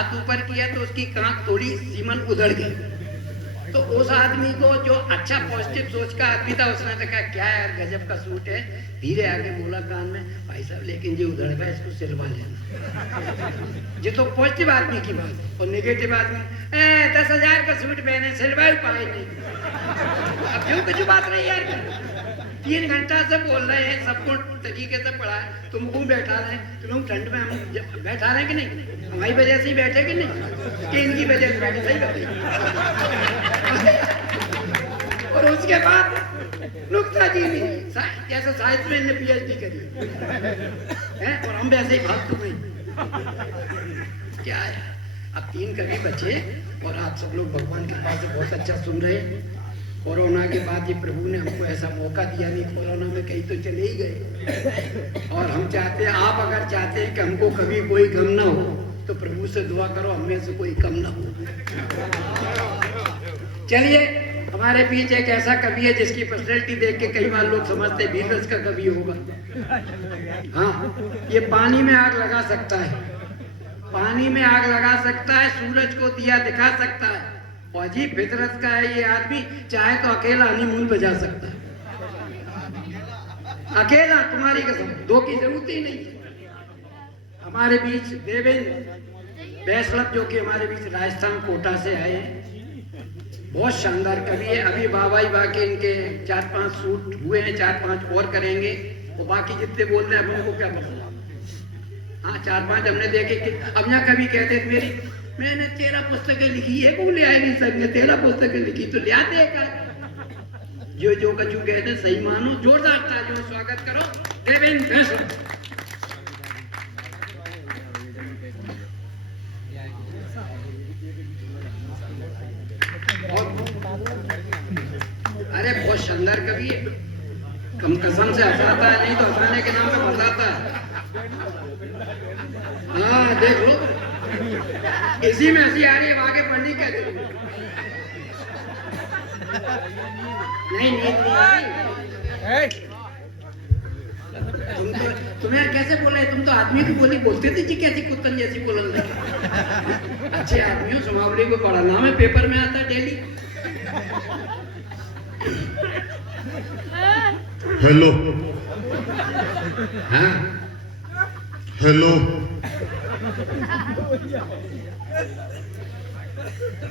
हाथ ऊपर किया तो उसकी कांख थोड़ी सीमन उधड़ गई। तो उस आदमी को जो अच्छा पॉजिटिव सोच का आदमी था उसने तो कहा क्या यार गजब का सूट है। धीरे आगे बोला कान में, भाई साहब लेकिन ये उधड़ गया, इसको सिलवा लेना। ये तो पॉजिटिव आदमी की बात। और नेगेटिव आदमी 10,000 का सूट पहने सिलवा ही पाए नहीं। अब जो कुछ बात रही यार, 3 घंटा से बोल रहे हैं, सबको तरीके से पढ़ा है, तुम क्यों बैठा रहे हैं? तुम ठंड में हम बैठा रहे हैं कि नहीं? हमारी वजह से ही बैठे कि नहीं, कि इनकी वजह से बैठे? सही बताइए। और उसके बाद नुक्ताचीनी, जैसे साहित्य में इन्हें PhD करी है और हम वैसे ही फालतू में क्या है। अब 3 कवि बचे और आप सब लोग भगवान के पास से बहुत अच्छा सुन रहे हैं। कोरोना के बाद ये प्रभु ने हमको ऐसा मौका दिया, नहीं कोरोना में कहीं तो चले ही गए। और हम चाहते हैं, आप अगर चाहते हैं कि हमको कभी कोई गम ना हो तो प्रभु से दुआ करो हमें से कोई कम ना हो। चलिए, हमारे बीच एक ऐसा कवि है जिसकी पर्सनैलिटी देख के कई बार लोग समझते हैं वीररस का कवि होगा। हाँ, ये पानी में आग लगा सकता है, पानी में आग लगा सकता है, सूरज को दिया दिखा सकता है। और जी फितरत का है ये आदमी, चाहे तो अकेला हनीमून पे जा सकता है। अकेला, तुम्हारी कसम, 2 की जरूरत ही नहीं है। हमारे बीच देवेंद्र बैसलप जो कि हमारे बीच राजस्थान कोटा से आए हैं, बहुत शानदार कवि है। अभी बाबा के इनके 4-5 सूट हुए हैं, 4-5 और करेंगे। और बाकी जितने बोल रहे हैं हम उनको क्या पता। हाँ, 4-5 हमने देखे कि अब यहाँ कवि कहते मेरी मैंने 13 पुस्तकें लिखी है, को ले आए नहीं सर ने 13 पुस्तकें लिखी तो ले आते का। जो कछु कहते सही मानो। जोरदार तालियों स्वागत करो देवेंद्र बैसलप। अरे बहुत शानदार कवि है, कम कसम से हंसाता है, नहीं तो हंसाने के नाम पे फंसाता है। हाँ देख लो, इसी में हंसी आ रही है, आगे पढ़ने क्या जरूरत? नहीं तुम्हें कैसे बोले? तुम तो आदमी की बोली बोलते थे जी, कैसी कुत्तन जैसी बोलने लगे। अच्छे आदमियों समावली को पढ़ा, नाम है पेपर में आता डेली। हेलो। हाँ हेलो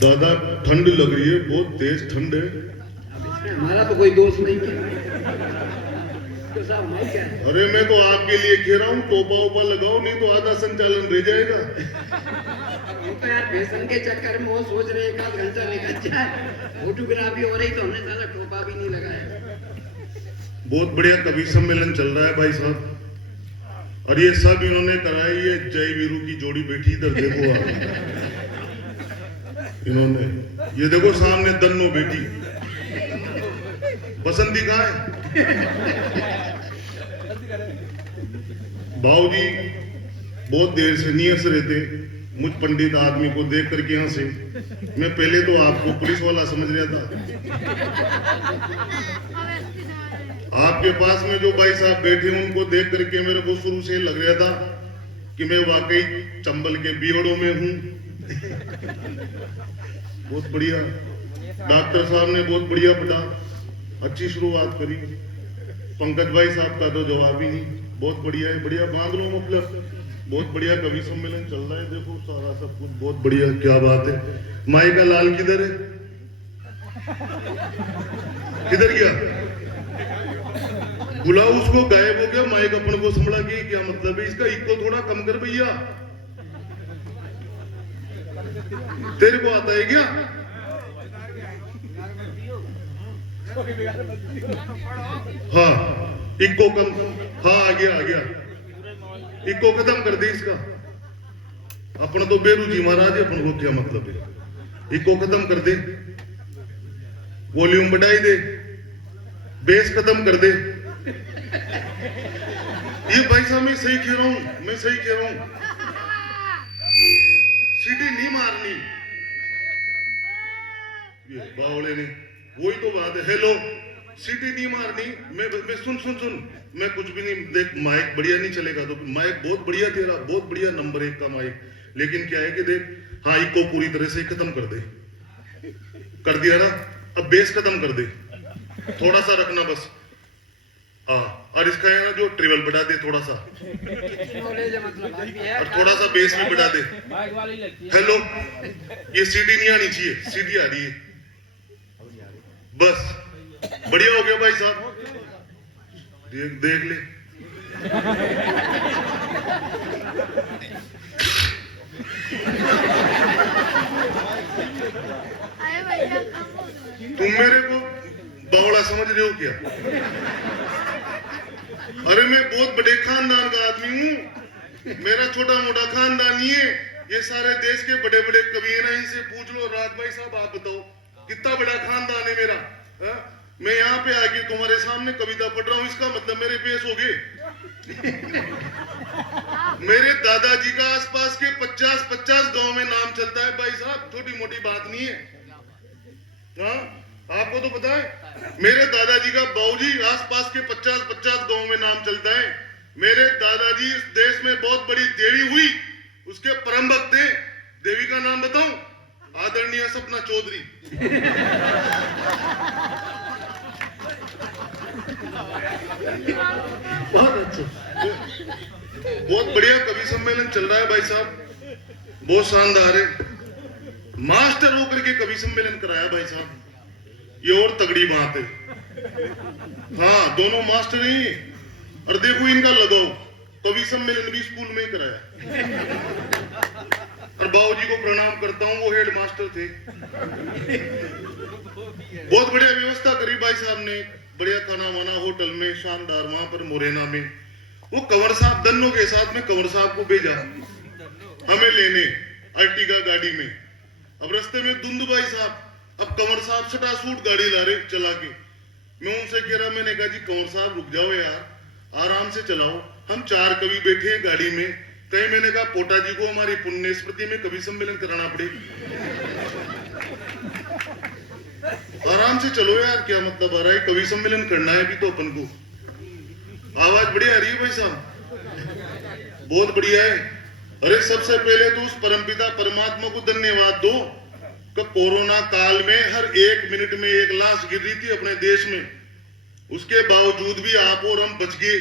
दादा, ठंड लग रही है, बहुत तेज ठंड है। हमारा तो कोई दोस्त नहीं है तो साहब मैं क्या है? अरे मैं तो आपके लिए कह रहा हूँ, टोपा ओपा लगाओ, नहीं तो आधा संचालन रह जाएगा। हम तो यार फैशन के चक्कर में वो सोच रहे 1 आध घंटा निकल जाए, फोटोग्राफी हो रही तो हमने ज्यादा टोपा भी नहीं लगाया। बहुत बढ़िया कवि सम्मेलन चल रहा है भाई साहब, और ये सब इन्होंने कराई। ये जय वीरू की जोड़ी बैठी इधर देखो आप। इन्होंने ये देखो सामने दन्नो बेटी, बसंती कहाँ है? भाऊजी बहुत देर से नियत से रहते, मुझ पंडित आदमी को देख करके यहाँ से मैं पहले तो आपको पुलिस वाला समझ रहा था। आपके पास में जो भाई साहब बैठे उनको देख करके मेरे को शुरू से लग रहा था कि मैं वाकई चंबल के बीहड़ों में हूँ। बहुत बढ़िया, डॉक्टर साहब ने बहुत बढ़िया पढ़ा, अच्छी शुरुआत करी। पंकज भाई साहब का तो जवाब ही नहीं, बहुत बढ़िया है, बढ़िया बांध लो। मतलब बहुत बढ़िया कवि सम्मेलन चल रहा है, देखो सारा सब कुछ बहुत बढ़िया, क्या बात है। माई का लाल किधर है? किधर गया? बुलाओ उसको, गायब हो गया। माइक अपन को संभला के क्या मतलब है इसका? इको थोड़ा कम कर भैया, तेरे को आता है क्या? हाँ इको कम, हाँ आ गया आ गया। इको खत्म कर दे इसका। अपन तो बेरूजी महाराज, अपन को क्या मतलब है? इको खत्म कर दे, वॉल्यूम बढ़ाई दे, बेस खत्म कर दे। ये भाई साहब मैं सही कह रहा हूं, मैं सही कह रहा हूं। सीटी नहीं मारनी, ये बावले ने, वही तो बात है। हेलो, सीटी नहीं मारनी। मैं सुन, मैं कुछ भी नहीं देख। माइक बढ़िया नहीं चलेगा तो माइक बहुत बढ़िया तेरा, बहुत बढ़िया नंबर 1 का माइक। लेकिन क्या है कि देख, हाँ इको पूरी तरह से खत्म कर दे, कर दिया ना, अब बेस खत्म कर दे, थोड़ा सा रखना बस। हाँ, और इसका है ना जो ट्रिबल बढ़ा दे थोड़ा सा, और थोड़ा सा बेस में बढ़ा दे। हेलो, ये सीडी नहीं आनी चाहिए, सीडी आ रही है, बस बढ़िया हो गया भाई साहब, देख ले। तुम मेरे को बावड़ा समझ रहे हो क्या? अरे मैं बहुत बड़े खानदान का आदमी हूँ, मेरा छोटा मोटा खानदान नहीं है, ये सारे देश के बड़े बड़े कवि हैं ना, इनसे पूछ लो। राज भाई साहब आप बताओ कितना बड़ा खानदान है मेरा, हा? मैं यहाँ पे आके तुम्हारे सामने कविता पढ़ रहा हूँ, इसका मतलब मेरे पेश हो गए। मेरे दादाजी का आसपास के 50-50 गांव में नाम चलता है भाई साहब, छोटी मोटी बात नहीं है। हाँ, आपको तो पता है, मेरे दादाजी का बाबूजी आसपास के 50-50 गांव में नाम चलता है। मेरे दादाजी इस देश में बहुत बड़ी देवी हुई, उसके परम भक्त थे। देवी का नाम बताऊं? आदरणीय सपना चौधरी। बहुत अच्छे। बहुत बढ़िया कवि सम्मेलन चल रहा है भाई साहब, बहुत शानदार है। मास्टर होकर के कवि सम्मेलन कराया भाई साहब, ये और तगड़ी बात है। हाँ, दोनों मास्टर ही, और देखो इनका लगाओ, कवि सम्मेलन भी स्कूल में ही कराया। और बाबूजी को प्रणाम करता हूँ, वो हेड मास्टर थे। बहुत बढ़िया व्यवस्था करी भाई साहब ने, बढ़िया खाना वाना होटल में शानदार, वहां पर मुरैना में। वो कंवर साहब दन्नों के साथ में कंवर साहब को भेजा हमें लेने अर्टिगा गाड़ी में। अब रास्ते में धुंध भाई साहब, अब कंवर साहब सटा सूट गाड़ी ला रहे चला के। मैं उनसे कह रहा, मैंने कहा जी कंवर साहब रुक जाओ यार, आराम से चलाओ, हम 4 कवि बैठे हैं गाड़ी में, कहीं मैंने कहा पोटा जी को हमारी पुण्य स्मृति में कवि सम्मेलन कराना पड़े। आराम से चलो यार, क्या मतलब आ रहा है, कवि सम्मेलन करना है भी तो अपन को। आवाज बढ़िया आ रही है भाई साहब, बहुत बढ़िया है। अरे सबसे पहले तो उस परमपिता परमात्मा को धन्यवाद दो कि कोरोना काल में हर 1 मिनट में 1 लाश गिर रही थी अपने देश में, उसके बावजूद भी आप और हम बच गए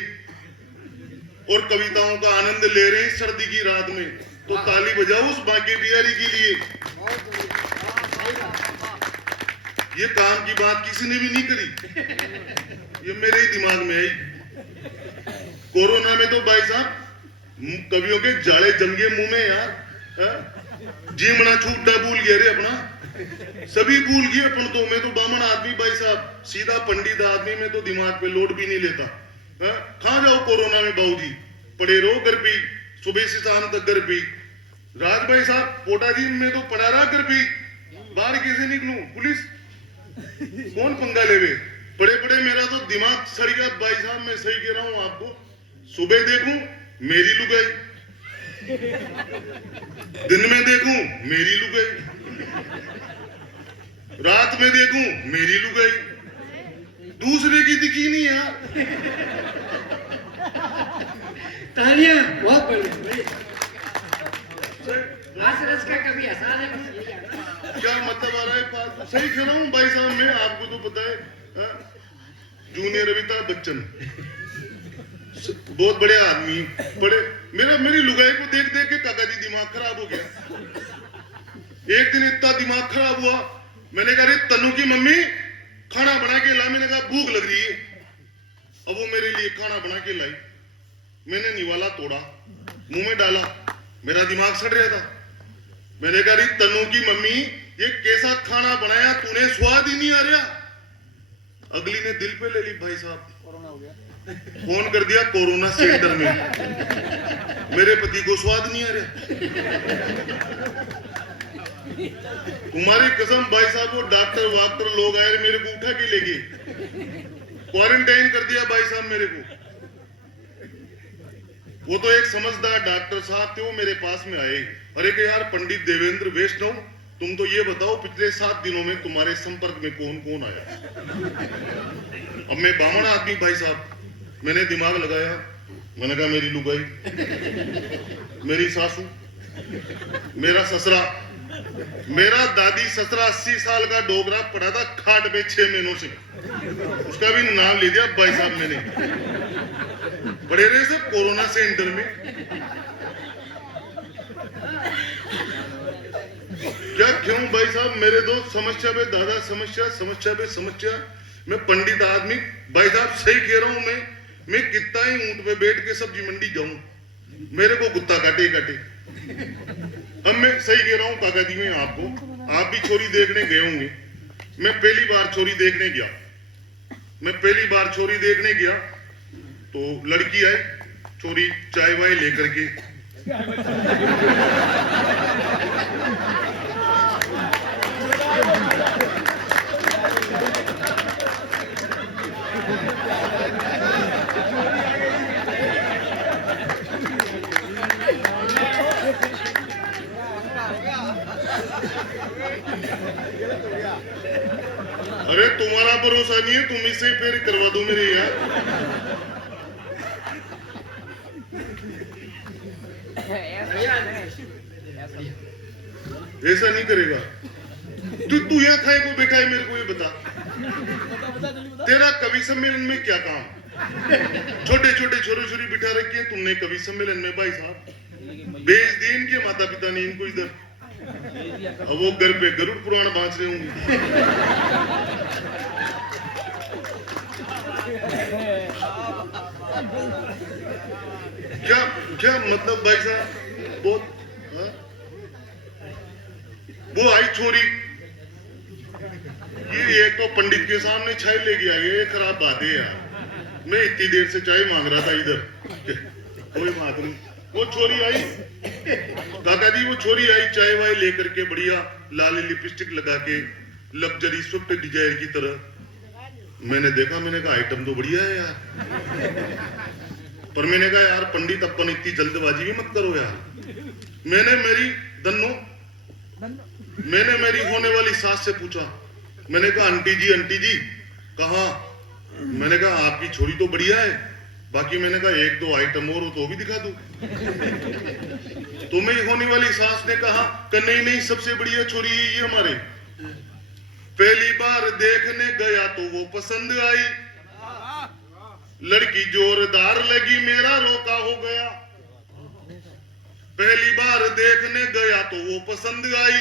और कविताओं का आनंद ले रहे हैं सर्दी की रात में। तो ताली बजाओ उस बांके बिहारी के लिए। ये काम की बात किसी ने भी नहीं करी, ये मेरे ही दिमाग में आई। कोरोना में तो भाई साहब कवियों के जाले जम गए मुंह में यार, जीमना छूटा भूल गया रे अपना, सभी भूल गए अपन तो। मैं तो बामन आदमी भाई साहब, सीधा पंडित आदमी, में तो दिमाग पे लोड भी नहीं लेता। कहाँ जाओ कोरोना में बाबूजी, पड़े रहो घर पे, सुबह से शाम तक घर पे। राज भाई साहब, पोटा जी मैं तो पड़ा रहा घर पे, बाहर कैसे निकलूं, पुलिस कौन पंगा लेवे, पड़े पड़े मेरा तो दिमाग सड़ गया भाई साहब। मैं सही कह रहा हूं आपको, सुबह देखूं मेरी लुगाई, दिन में देखूं मेरी लुगाई, रात में देखूं मेरी लुगाई, दूसरे की दिखी नहीं यार। तालियां, बहुत बढ़िया। हास्य रस का कभी आसान है, बस यही है ना। क्या मतलब आ रहा है, फालतू सही कह रहा हूँ भाई साहब, मैं आपको तो पता है, जूनियर अमिताभ बच्चन बहुत बड़े आदमी, बड़े मेरी लुगाई को देख देख के काका जी दिमाग खराब हो गया। एक दिन इतना दिमाग खराब हुआ, मैंने कहा तनु की मम्मी खाना बना के ला, मैंने कहा भूख लग रही है। अब वो मेरे लिए खाना बना के लाई, मैंने निवाला तोड़ा, मुंह में डाला, मेरा दिमाग सड़ रहा था। मैंने कहा तनु की मम्मी ये कैसा खाना बनाया तूने, स्वाद ही नहीं आ रहा। अगली ने दिल पे ले ली भाई साहब, कोरोना हो गया, फोन कर दिया कोरोना सेंटर में, मेरे पति को स्वाद नहीं आ रहा। तुम्हारी कसम भाई साहब, वो डॉक्टर वाक्टर लोग आए मेरे को उठा के ले गए, क्वारंटाइन कर दिया भाई साहब मेरे को। वो तो एक समझदार डॉक्टर साहब थे, वो मेरे पास में आए, अरे कि यार पंडित देवेंद्र वैष्णव, तुम तो ये बताओ पिछले 7 दिनों में तुम्हारे संपर्क में कौन कौन आया। अब मैं बामण आदमी भाई साहब, मैंने दिमाग लगाया, मैंने कहा मेरी लुगाई, मेरी सासू, मेरा ससुरा, मेरा दादी ससुरा 80 साल का डोगरा पड़ा था खाट पे 6 महीनों से, उसका भी नाम ले दिया भाई साहब मैंने। बड़े रहे से कोरोना सेंटर में। क्या क्यों भाई साहब, मेरे दोस्त समस्या पे दादा समस्या, समस्या पे समस्या। मैं पंडित आदमी भाई साहब सही कह रहा हूं। मैं कितना ही ऊंट पे बैठ के सब्जी मंडी जाऊं, मेरे को गुत्ता काटे काटे। अब मैं सही कह रहा हूं काका जी, मैं आपको, आप भी छोरी देखने गए होंगे। मैं पहली बार छोरी देखने गया, तो लड़की आई, छोरी चाय वाय लेकर के। अरे तुम्हारा भरोसा नहीं है, तुम इसे फिर करवा दो मेरे यार। ऐसा नहीं करेगा तू यहाँ खाए को बैठा है, मेरे को ये बता, तेरा कवि सम्मेलन में क्या काम? छोटे छोटे छोरे छोरी बिठा रखे हैं तुमने कवि सम्मेलन में भाई साहब, भेज दी इनके माता पिता ने इनको इधर। अब वो घर पे गरुड़ पुराण बांच रहे होंगे। क्या क्या मतलब भाई साहब, बहुत वो आई छोरी, ये एक तो पंडित के सामने चाय लेके आई है, ये खराब बात है यार। मैं इतनी देर से चाय मांग रहा था इधर, कोई बात नहीं। वो छोरी आई काका जी, वो छोरी आई चाय वाय लेकर के, बढ़िया लाली लिपस्टिक लगा के, लग्जरी स्विफ्ट डिजायर की तरह। मैंने देखा, मैंने कहा आइटम तो बढ़िया है यार, पर मैंने कहा यार पंडित अपन इतनी जल्दबाजी भी मत करो यार। मैंने मेरी होने वाली सास से पूछा, मैंने कहा आंटी जी कहा? मैंने कहा आपकी छोरी तो बढ़िया है, बाकी मैंने कहा एक दो आइटम और हो तो भी दिखा दो। तो मेरी होने वाली सास ने कहा कि नहीं सबसे बढ़िया छोरी ये हमारे, पहली बार देखने गया तो वो पसंद आई, लड़की जोरदार लगी मेरा रोका हो गया। पहली बार देखने गया तो वो पसंद आई,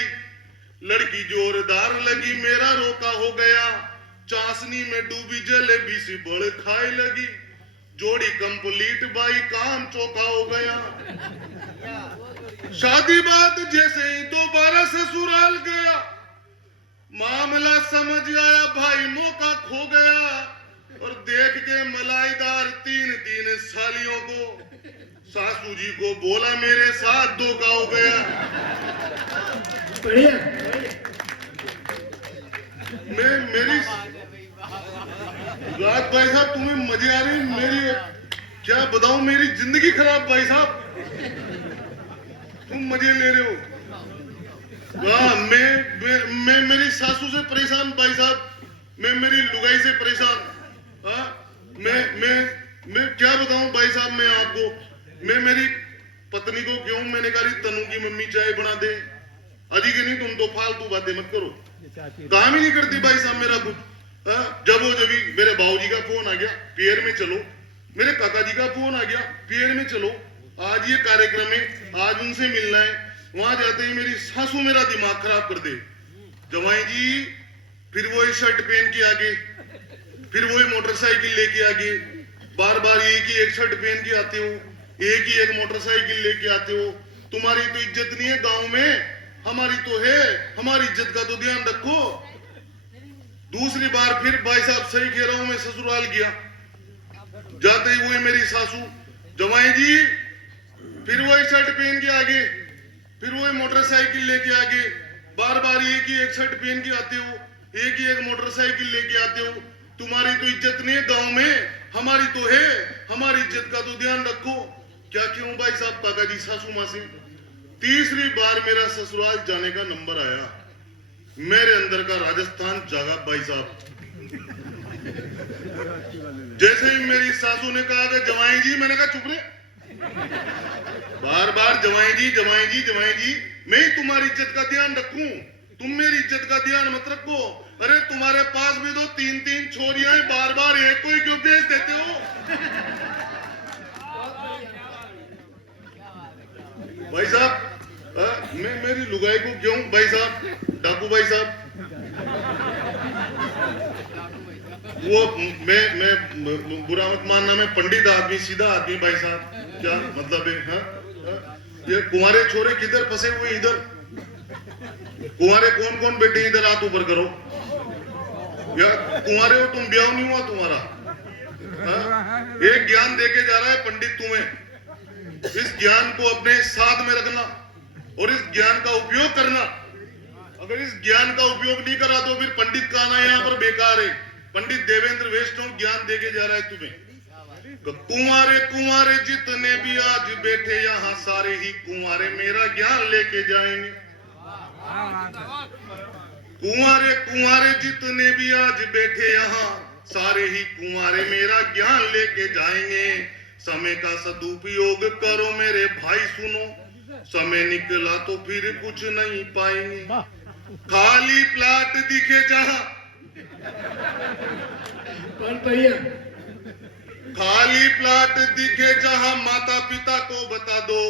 लड़की जोरदार लगी मेरा रोका हो गया। चाशनी में डूबी जलेबी सी बड़ खाई लगी, जोड़ी कंप्लीट बाई काम चौका हो गया। शादी बात जैसे ही दोबारा ससुराल गया, मामला समझ आया भाई मौका खो गया। और देख के मलाईदार तीन सालियों को, सासू जी को बोला मेरे साथ धोखा हो गया। मेरी रात भाई साहब तुम्हें मजे आ रही, मेरी क्या बताऊं, मेरी जिंदगी खराब भाई साहब, तुम मजे ले रहे हो। मैं मेरी सासू से परेशान भाई साहब, मैं मेरी लुगाई से परेशान। मैं क्या बताऊं भाई साहब, मैं आपको, मैं मेरी पत्नी को क्यों, मैंने कहा तनु की मम्मी चाय बना दे, अजी की नहीं, तुम तो फालतू बातें मत करो, काम ही नहीं करती भाई साहब मेरा कुछ। जब मेरे बाबूजी का फोन आ गया, पियर में चलो, मेरे काका जी का फोन आ गया, पियर में चलो, आज ये कार्यक्रम है, आज उनसे मिलना है। वहां जाते ही मेरी सासू मेरा दिमाग खराब कर दे, जवाई जी फिर वही शर्ट पहन के आगे, फिर वही मोटरसाइकिल लेके आगे, बार बार एक ही एक शर्ट पहन के आते हो, एक ही एक मोटरसाइकिल लेके आते हो, तुम्हारी तो इज्जत नहीं है गांव में, हमारी तो है, हमारी इज्जत का तो ध्यान रखो। दूसरी बार फिर भाई साहब सही कह रहा हूं, मैं ससुराल गया, जाते ही वही मेरी सासू, जवाई जी फिर वही शर्ट पहन के आगे, फिर वही मोटरसाइकिल लेके आगे, बार बार एक ही एक शर्ट पहन के आते हो, एक ही एक मोटरसाइकिल लेके आते हो, तुम्हारी तो इज्जत नहीं है गांव में, हमारी तो है, हमारी इज्जत का तो ध्यान रखो। क्या क्यों भाई साहब, काका जी सासू माँ से। तीसरी बार मेरा ससुराल जाने का नंबर आया, मेरे अंदर का राजस्थान जागा भाई साहब। जैसे ही मेरी सासू ने कहा कि जवाई जी, मैंने कहा चुप रहे, बार बार जवाई जी जवाई जी जवाई जी, मैं ही तुम्हारी इज्जत का ध्यान रखूं, तुम मेरी इज्जत का ध्यान मत रखो। अरे तुम्हारे पास भी तो 3-3 छोरियां, बार बार एक को ही क्यों भेज देते हो? भाई साहब, मैं मेरी लुगाई को क्यों, भाई साहब, डाकू भाई साहब, वो मैं बुरा मत मानना, मैं पंडित आदमी, सीधा आदमी भाई साहब, क्या मतलब है? हाँ? ये कुंवारे छोरे किधर फंसे हुए? इधर कुंवारे कौन कौन बैठे इधर, हाथ ऊपर करो। या कुंवारे हो तुम, ब्याह नहीं हुआ तुम्हारा? हाँ? एक ज्ञान देके जा रहा है पंडित तुम्हें, इस ज्ञान को अपने साथ में रखना और इस ज्ञान का उपयोग करना। अगर इस ज्ञान का उपयोग नहीं करा तो फिर पंडित का आना यहाँ पर बेकार है। पंडित देवेंद्र वैष्णव ज्ञान देके जा रहा है तुम्हें। तो कुंवारे कुंवारे जितने भी आज बैठे यहाँ, सारे ही कुंवारे मेरा ज्ञान लेके जाएंगे। कुंवारे कुंवारे जितने भी आज बैठे यहाँ, सारे ही कुंवारे मेरा ज्ञान लेके जाएंगे। समय का सदुपयोग करो मेरे भाई, सुनो, समय निकला तो फिर कुछ नहीं पाएंगे। खाली प्लाट दिखे जहां, खाली प्लाट दिखे जहां, माता पिता को बता दो,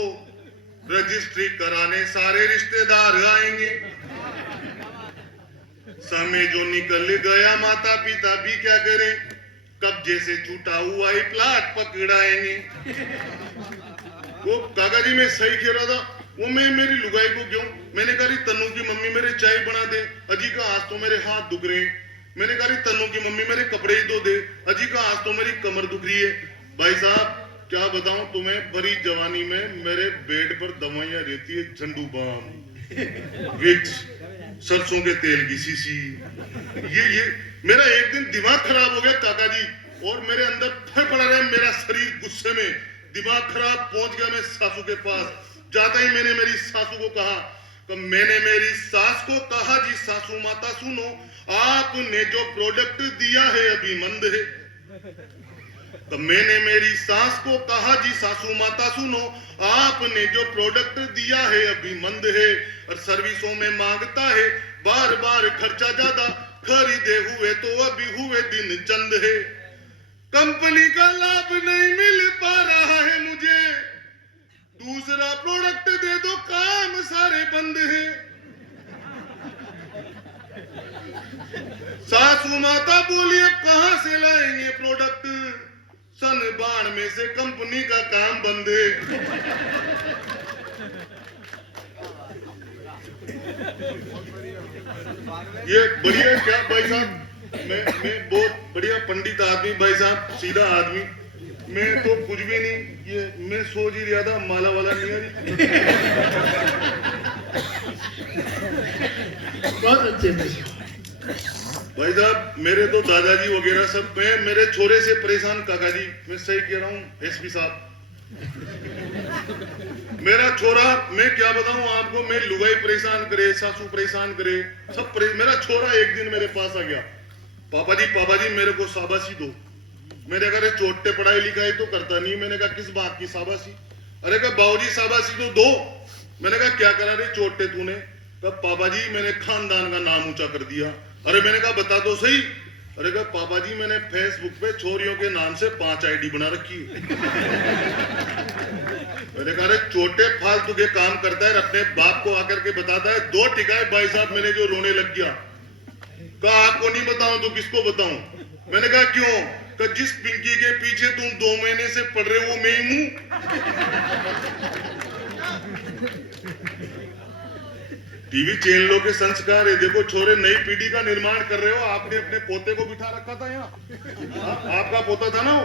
रजिस्ट्री कराने सारे रिश्तेदार आएंगे। समय जो निकल गया माता पिता भी क्या करें, कब्जे से छूटा हुआ ही प्लाट पकड़ाएंगे। वो काका जी मैं सही कह रहा था, वो मैं मेरी लुगाई को क्यों, मैंने कहा तन्नू की मम्मी मेरे चाय बना दे, अजी का आज तो मेरे हाथ दुख रहे हैं। मैंने कहा तन्नू की मम्मी मेरे कपड़े ही धो दे, अजी का आज तो मेरी कमर दुख रही है। भाई साहब क्या बताऊं तुम्हें, भरी जवानी में मेरे बेड पर दवाइयां रहती है, झंडू बाम, विक्स, सरसों के तेल की शीशी। ये मेरा एक दिन दिमाग खराब हो गया काका जी, और मेरे अंदर फर पड़ा रहा, मेरा शरीर गुस्से में, दिमाग खराब, पहुंच गया मैं सासू के पास। जाता ही मैंने मेरी सासू को कहा, तो मैंने मेरी सास को कहा, जी सासू माता सुनो, आपने जो प्रोडक्ट दिया है अभी मंद है। तो मैंने मेरी सास को कहा, जी सासू माता सुनो, आपने जो प्रोडक्ट दिया है अभी मंद है, और सर्विसों में मांगता है बार बार खर्चा ज्यादा, खरीदे हुए तो अभी हुए दिन चंद है। कंपनी का लाभ नहीं मिल पा रहा है मुझे, दूसरा प्रोडक्ट दे दो, काम सारे बंद है। सासू माता बोली अब कहां से लाएंगे प्रोडक्ट, सन बाण में से कंपनी का काम बंद है। ये बढ़िया क्या भाई साहब, मैं बहुत बढ़िया पंडित आदमी भाई साहब, सीधा आदमी, मैं तो कुछ भी नहीं, ये मैं सोच ही रहा था माला वाला नहीं है। बहुत अच्छे भाई साहब मेरे तो दादाजी वगैरह सब, मैं मेरे छोरे से परेशान काका जी, मैं सही कह रहा हूँ एसपी साहब, मेरा छोरा, मैं क्या बताऊं आपको, मैं लुगाई परेशान करे, सासू परेशान करे, सब मेरा छोरा एक दिन मेरे पास आ गया, पापा जी मेरे को शाबाशी दो। मैंने कहा चोटे पढ़ाई लिखाई तो करता नहीं, मैंने कहा किस बात की शाबाशी, अरे कहा बाबूजी शाबाशी तो दो। मैंने कहा क्या करा रे चोटे तूने, कहा पापा जी मैंने खानदान का नाम ऊंचा कर दिया। अरे मैंने कहा बता दो सही, अरे कहा पापा जी मैंने फेसबुक पे छोरियों के नाम से 5 आईडी बना रखी। मैंने कहा अरे छोटे फालतू के काम करता है, अपने बाप को आकर के बताता है, 2 टिकाए भाई साहब मैंने जो रोने लग गया। कहा आपको नहीं बताऊं तो किसको बताऊं। मैंने कहा क्यों, कहा जिस पिंकी के पीछे तुम 2 महीने से पढ़ रहे हो वो मैं ही हूं। टीवी चैनलों के संस्कार है, देखो छोरे नई पीढ़ी का निर्माण कर रहे हो, आपने अपने पोते को बिठा रखा था यहाँ, आपका पोता था ना वो,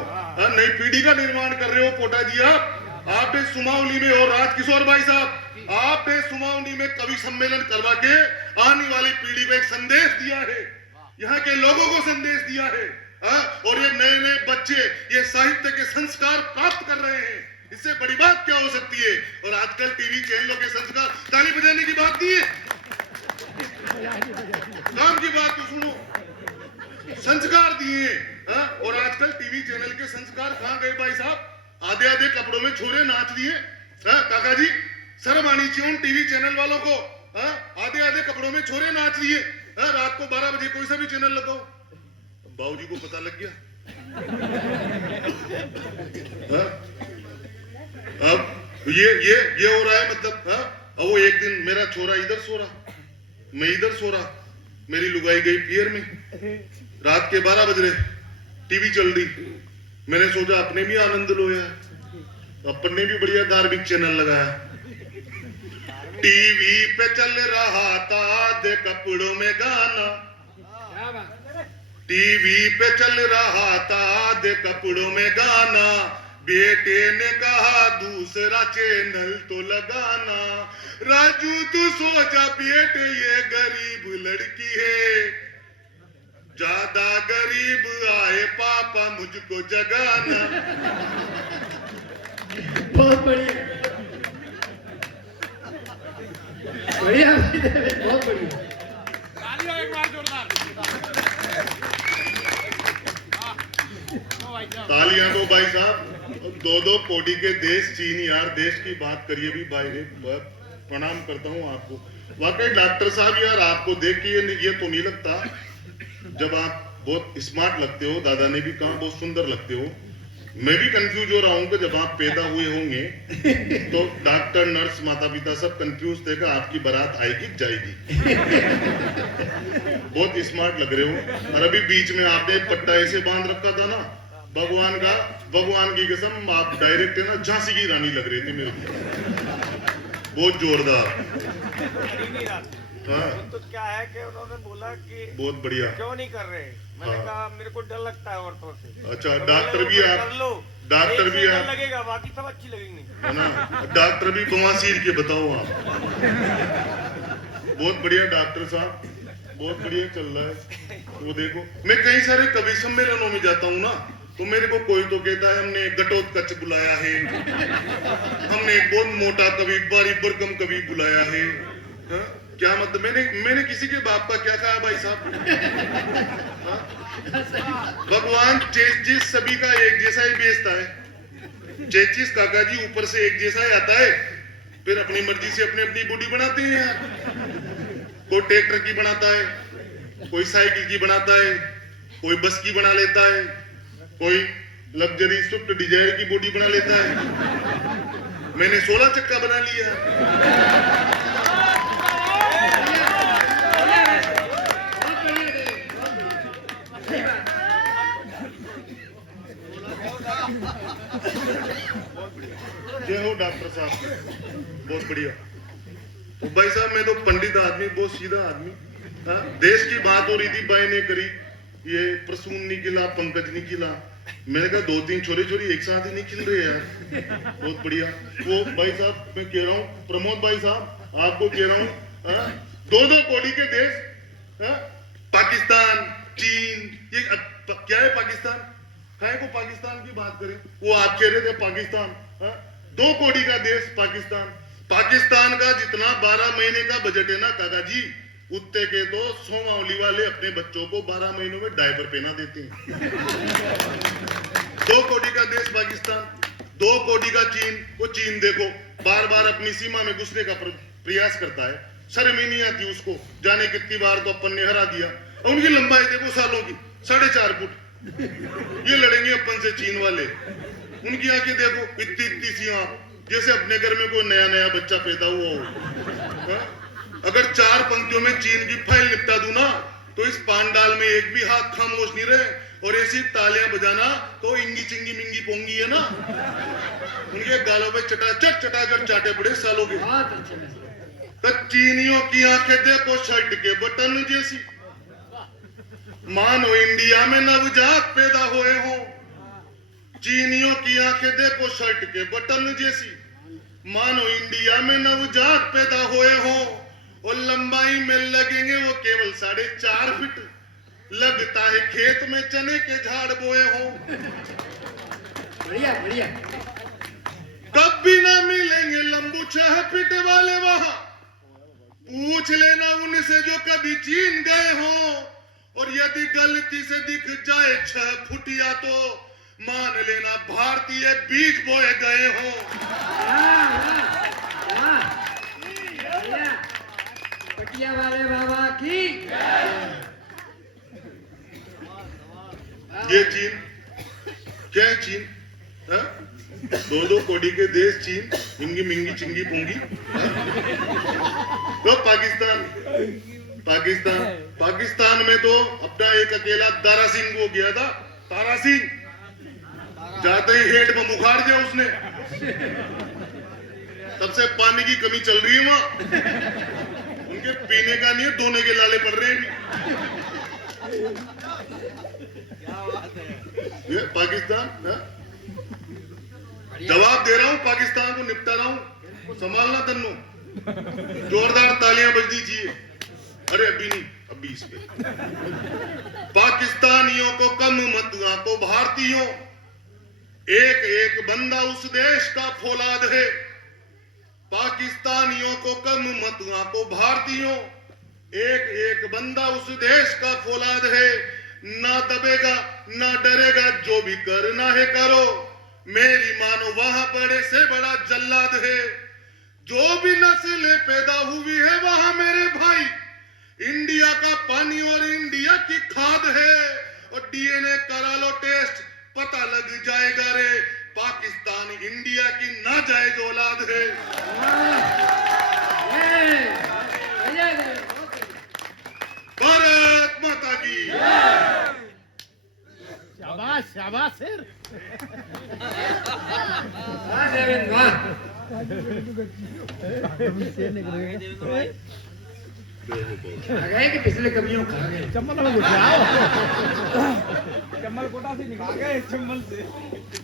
नई पीढ़ी का निर्माण कर रहे हो पोटा जी आपने सुमावली में, और राजकिशोर भाई साहब आपने सुमावली में कवि सम्मेलन करवा के आने वाली पीढ़ी को एक संदेश दिया है, यहाँ के लोगों को संदेश दिया है। और ये नए नए बच्चे ये साहित्य के संस्कार प्राप्त कर रहे हैं, इससे बड़ी बात क्या हो सकती है। और आजकल टीवी चैनलों के संस्कार ताली बजाने की बात नहीं है, काम की बात तो सुनो, संस्कार दिए। और आजकल टीवी चैनल के संस्कार कहां गए भाई साहब, आधे आधे आधे कपड़ों में छोरे नाच दिए। काका जी शर्म आनी चाहिए टीवी चैनल वालों को। आधे आधे कपड़ों में छोरे नाच दिए। रात को 12 बजे कोई सा भी चैनल लगाओ, बाबूजी को पता लग गया। अब ये हो रहा है मतलब। अब वो एक दिन मेरा छोरा इधर सो रहा, मैं इधर सो रहा, मेरी लुगाई गई पियर में, रात के 12 बज रहे, टीवी चल रही। मैंने सोचा अपने भी आनंद लो यार, अपन ने भी बढ़िया धार्मिक चैनल लगाया। टीवी पे चल रहा था आधे कपड़ों में गाना, टीवी पे चल रहा था आधे कपड़ों में गाना, बेटे ने कहा दूसरा चैनल तो लगाना। राजू तू सो जा बेटे ये गरीब लड़की है, ज्यादा गरीब आए पापा मुझको जगाना। बहुत बढ़िया, बढ़िया, बहुत बढ़िया। एक बार जोरदार तालियां दो भाई साहब। 2-2 कोटी के देश चीन यार, देश की बात करिए भी भाई रे, प्रणाम करता हूँ आपको। वाकई डॉक्टर साहब यार आपको देख के ये तो नहीं लगता, जब आप बहुत स्मार्ट लगते हो, दादा ने भी कहा बहुत सुंदर लगते हो। मैं भी कंफ्यूज हो रहा हूँ कि जब आप पैदा हुए होंगे तो डॉक्टर नर्स माता पिता सब कंफ्यूज थे कि आपकी बारात आएगी जाएगी। बहुत स्मार्ट लग रहे हो। और अभी बीच में आपने पट्टा ऐसे बांध रखा था ना, भगवान की कसम आप डायरेक्ट है ना झांसी की रानी लग रही थी मेरे को, बहुत जोरदार। हाँ तो क्या है कि उन्होंने बोला कि बहुत बढ़िया, क्यों नहीं कर रहे। मैंने कहा मेरे को डर लगता है औरतों से। अच्छा तो डॉक्टर भी आप, कर लो, डॉक्टर भी आप लगेगा, बाकी सब अच्छी लगेंगी, है ना। डॉक्टर भी बवासीर के बताओ आप। बहुत बढ़िया डॉक्टर साहब, बहुत बढ़िया चल रहा है। वो देखो मैं कई सारे कवि सम्मेलनों में जाता हूँ ना, तो मेरे को कोई तो कहता है हमने घटोत्कच बुलाया है, हमने एक बहुत मोटा कवि बारी बरकम कवि बुलाया है। क्या मतलब मैंने किसी के बाप का क्या कहा भाई साहब। भगवान चेचिस सभी का एक जैसा ही बेचता है। चेचिस काका जी ऊपर से एक जैसा ही आता है, फिर अपनी मर्जी से अपनी अपनी बॉडी बनाते हैं यार। कोई ट्रैक्टर की बनाता है, कोई साइकिल की बनाता है, कोई बस की बना लेता है, कोई लग्जरी स्विफ्ट डिजायर की बॉडी बना लेता है। मैंने 16 चक्का बना लिया। जय हो डॉक्टर साहब, बहुत बढ़िया। तो भाई साहब मैं तो पंडित आदमी, बहुत सीधा आदमी। देश की बात हो रही थी, भाई ने करी, ये प्रसून नहीं खिला, पंकज नहीं खिला। मैंने कहा 2-3 छोरे छोरी एक साथ ही नहीं खिल रहे यार, बहुत बढ़िया। वो भाई साहब मैं कह रहा हूँ, प्रमोद भाई साहब आपको कह रहा हूँ, 2-2 कोड़ी के देश, पाकिस्तान, चीन, ये क्या है पाकिस्तान? है को पाकिस्तान की बात करें, वो आप कह रहे थे पाकिस्तान, 2 कोड़ी का देश पाकिस्तान। पाकिस्तान का जितना 12 महीने का बजट है ना काका जी, उत्ते के तो सोमावली वाले अपने बच्चों को 12 महीनों में डायपर पहना देते हैं। 2 कोड़ी का देश पाकिस्तान, 2 कोड़ी का चीन। वो चीन देखो बार बार अपनी सीमा में घुसने का प्रयास करता है, शर्म ही नहीं आती उसको। जाने कितनी बार तो अपन ने हरा दिया। उनकी लंबाई देखो सालों की 4.5 फुट। ये लड़ेंगे अपन से चीन वाले। उनकी आंखें देखो इतनी इतनी सी आंख, जैसे अपने घर में कोई नया नया बच्चा पैदा हुआ हो। अगर 4 पंक्तियों में चीन की फाइल निपटा दूं ना, तो इस पांडाल में एक भी हाथ खामोश नहीं रहे। और ऐसी तालियां बजाना तो इंगी चिंगी मिंगी पोंगी है ना, उनके गालों पे चटाचट चाटे पड़े सालों के। तो चीनियों की आंखें देखो शर्ट के बटन जैसी, मानो इंडिया में नवजात पैदा हुए हो। चीनियों की आंखें देखो शर्ट के बटन जैसी, मानो इंडिया में नवजात पैदा हुए हो। और लंबाई में लगेंगे वो केवल 4.5 फीट। लगता है खेत में चने के झाड़ बोए हो। बढ़िया बढ़िया। कभी ना मिलेंगे लंबू 6 फीट वाले वहां, पूछ लेना उनसे जो कभी चीन गए हो। और यदि गलती से दिख जाए 6 फुटिया तो मान लेना भारतीय बीज बोए गए हों। पटिया वाले बाबा की ये चीन क्या है? चीन हाँ? दो कोड़ी के देश चीन, हिंगी मिंगी चिंगी पुंगी। तो पाकिस्तान में तो अपना एक अकेला दारा सिंह वो गया था, तारा सिंह, जाते ही हेड में मुखार दिया उसने। तब से पानी की कमी चल रही है वहां, उनके पीने का नहीं है, धोने के लाले पड़ रहे हैं। ये पाकिस्तान हाँ? जवाब दे रहा हूं, पाकिस्तान को निपटा रहा हूं, संभालना तन्नो। जोरदार तालियां बजनी चाहिए। अरे अभी नहीं, अभी इस पे पाकिस्तानियों को कम मत आंको भारतीयों, एक एक बंदा उस देश का फौलाद है। पाकिस्तानियों को कम मत आंको भारतीयों, एक एक बंदा उस देश का फौलाद है। ना दबेगा ना डरेगा, जो भी करना है करो, मेरी मानो वहां बड़े से बड़ा जल्लाद है। जो भी नस्लें पैदा हुई है वहां मेरे भाई, इंडिया का पानी और इंडिया की खाद है। और डीएनए करा लो टेस्ट, पता लग जाएगा रे, पाकिस्तान इंडिया की नाजायज औलाद है। भारत माता की शाबाश शाबाश सर। खा गए कि पिछले कभियों खा गए? चम्मल में घुसाओ, चम्मल कोटा से निकाल गए चम्मल से।